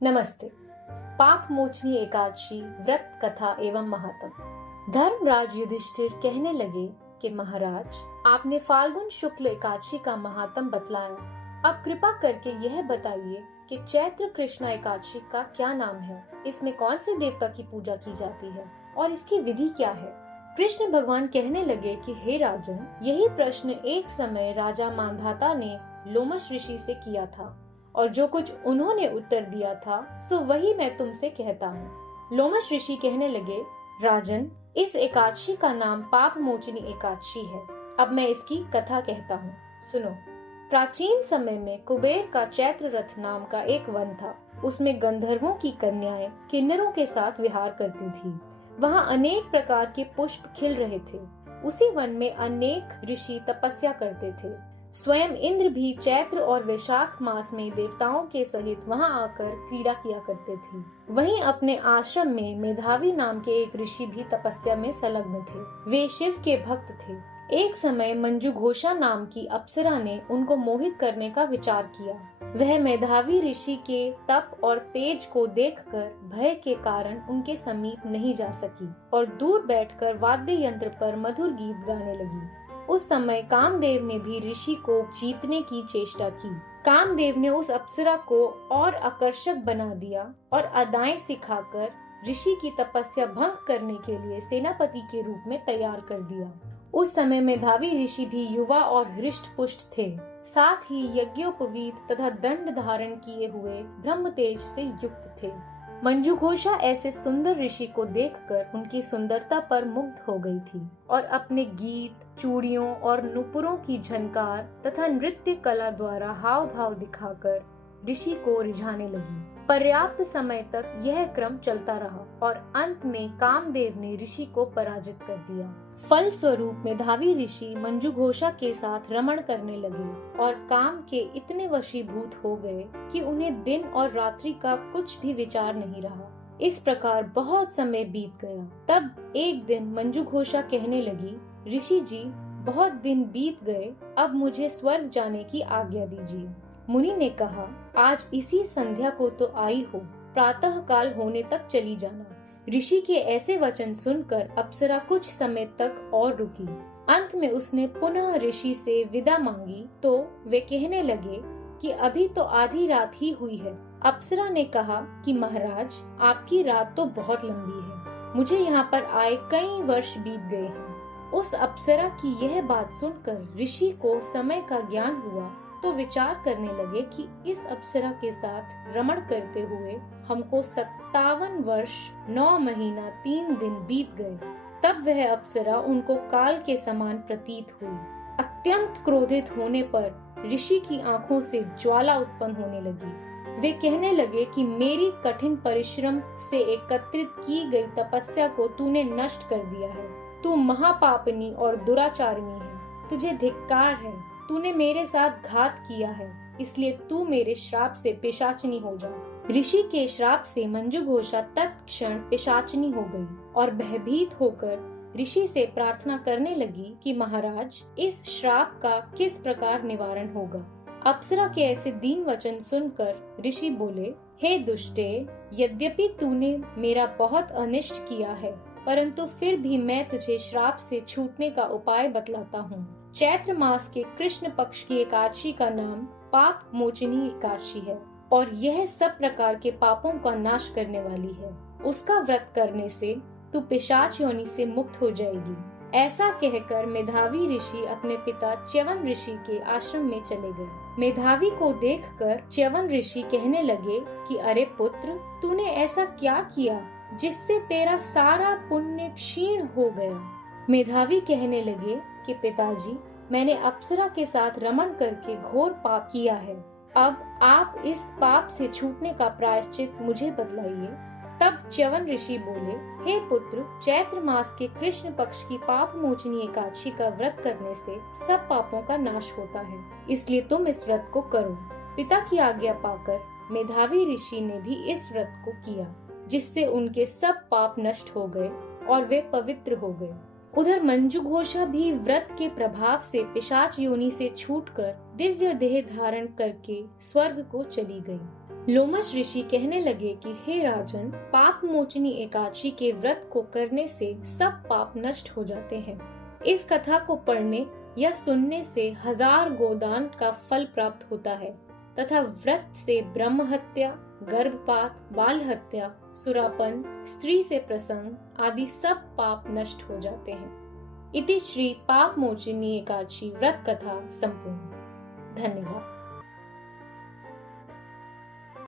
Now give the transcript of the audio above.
नमस्ते। पाप मोचनी एकादशी व्रत कथा एवं महात्म। धर्मराज युधिष्ठिर कहने लगे कि महाराज, आपने फाल्गुन शुक्ल एकादशी का महात्म बतलाया। अब कृपा करके यह बताइए कि चैत्र कृष्ण एकादशी का क्या नाम है, इसमें कौन से देवता की पूजा की जाती है और इसकी विधि क्या है। कृष्ण भगवान कहने लगे कि हे राजन, यही प्रश्न एक समय राजा मांधाता ने लोमश ऋषि से किया था और जो कुछ उन्होंने उत्तर दिया था सो वही मैं तुमसे कहता हूँ। लोमश ऋषि कहने लगे, राजन, इस एकादशी का नाम पाप मोचनी एकादशी है। अब मैं इसकी कथा कहता हूँ, सुनो। प्राचीन समय में कुबेर का चैत्र रथ नाम का एक वन था। उसमें गंधर्वों की कन्याएं किन्नरों के साथ विहार करती थी। वहाँ अनेक प्रकार के पुष्प खिल रहे थे। उसी वन में अनेक ऋषि तपस्या करते थे। स्वयं इंद्र भी चैत्र और वैशाख मास में देवताओं के सहित वहां आकर क्रीड़ा किया करते थे। वहीं अपने आश्रम में मेधावी नाम के एक ऋषि भी तपस्या में संलग्न थे। वे शिव के भक्त थे। एक समय मंजुघोषा नाम की अप्सरा ने उनको मोहित करने का विचार किया। वह मेधावी ऋषि के तप और तेज को देखकर भय के कारण उनके समीप नहीं जा सकी और दूर बैठकर वाद्य यंत्र पर मधुर गीत गाने लगी। उस समय कामदेव ने भी ऋषि को जीतने की चेष्टा की। कामदेव ने उस अप्सरा को और आकर्षक बना दिया और अदाएं सिखाकर ऋषि की तपस्या भंग करने के लिए सेनापति के रूप में तैयार कर दिया। उस समय मेधावी ऋषि भी युवा और हृष्ट पुष्ट थे, साथ ही यज्ञोपवीत तथा दंड धारण किए हुए ब्रह्म तेज से युक्त थे। मंजुघोषा ऐसे सुंदर ऋषि को देखकर उनकी सुंदरता पर मुग्ध हो गई थी और अपने गीत, चूड़ियों और नुपुरों की झनकार तथा नृत्य कला द्वारा हाव भाव दिखाकर ऋषि को रिझाने लगी। पर्याप्त समय तक यह क्रम चलता रहा और अंत में कामदेव ने ऋषि को पराजित कर दिया। फल स्वरूप मेधावी ऋषि मंजुघोषा के साथ रमण करने लगे और काम के इतने वशीभूत हो गए कि उन्हें दिन और रात्रि का कुछ भी विचार नहीं रहा। इस प्रकार बहुत समय बीत गया। तब एक दिन मंजुघोषा कहने लगी, ऋषि जी, बहुत दिन बीत गए, अब मुझे स्वर्ग जाने की आज्ञा दीजिए। मुनि ने कहा, आज इसी संध्या को तो आई हो, प्रातः काल होने तक चली जाना। ऋषि के ऐसे वचन सुनकर अप्सरा कुछ समय तक और रुकी। अंत में उसने पुनः ऋषि से विदा मांगी तो वे कहने लगे कि अभी तो आधी रात ही हुई है। अप्सरा ने कहा कि महाराज, आपकी रात तो बहुत लंबी है, मुझे यहाँ पर आए कई वर्ष बीत गए हैं। उस अप्सरा की यह बात सुनकर ऋषि को समय का ज्ञान हुआ तो विचार करने लगे कि इस अप्सरा के साथ रमण करते हुए हमको 57 वर्ष 9 महीना 3 दिन बीत गए। तब वह अप्सरा उनको काल के समान प्रतीत हुई। अत्यंत क्रोधित होने पर ऋषि की आंखों से ज्वाला उत्पन्न होने लगी। वे कहने लगे कि मेरी कठिन परिश्रम से एकत्रित की गई तपस्या को तूने नष्ट कर दिया है। तू महापापनी और दुराचारिणी है, तुझे धिक्कार है। तूने मेरे साथ घात किया है, इसलिए तू मेरे श्राप से पिशाचिनी हो जा। ऋषि के श्राप से मंजुघोषा तत्क्षण पिशाचिनी हो गई और भयभीत होकर ऋषि से प्रार्थना करने लगी कि महाराज, इस श्राप का किस प्रकार निवारण होगा। अप्सरा के ऐसे दीन वचन सुनकर ऋषि बोले, हे दुष्टे, यद्यपि तूने मेरा बहुत अनिष्ट किया है, परंतु फिर भी मैं तुझे श्राप से छूटने का उपाय बतलाता हूँ। चैत्र मास के कृष्ण पक्ष की एकादशी का नाम पाप मोचनी एकादशी है और यह सब प्रकार के पापों का नाश करने वाली है। उसका व्रत करने से तू पिशाच योनि से मुक्त हो जाएगी। ऐसा कहकर मेधावी ऋषि अपने पिता च्यवन ऋषि के आश्रम में चले गए। मेधावी को देखकर च्यवन ऋषि कहने लगे कि अरे पुत्र, तूने ऐसा क्या किया जिससे तेरा सारा पुण्य क्षीण हो गया। मेधावी कहने लगे कि पिताजी, मैंने अप्सरा के साथ रमण करके घोर पाप किया है। अब आप इस पाप से छूटने का प्रायश्चित मुझे बतलाइए। तब च्यवन ऋषि बोले, हे पुत्र, चैत्र मास के कृष्ण पक्ष की पाप मोचनी एकादशी का व्रत करने से सब पापों का नाश होता है, इसलिए तुम इस व्रत को करो। पिता की आज्ञा पाकर मेधावी ऋषि ने भी इस व्रत को किया, जिससे उनके सब पाप नष्ट हो गए और वे पवित्र हो गए। उधर मंजुघोषा भी व्रत के प्रभाव से पिशाच योनि से छूटकर दिव्य देह धारण करके स्वर्ग को चली गई। लोमश ऋषि कहने लगे कि हे राजन, पाप मोचनी एकादशी के व्रत को करने से सब पाप नष्ट हो जाते हैं। इस कथा को पढ़ने या सुनने से 1000 गोदान का फल प्राप्त होता है तथा व्रत से ब्रह्म हत्या, गर्भपात, बाल हत्या, सुरापन, स्त्री से प्रसंग आदि सब पाप नष्ट हो जाते हैं। इति श्री पाप मोचनी एकादशी व्रत कथा संपूर्ण। धन्यवाद।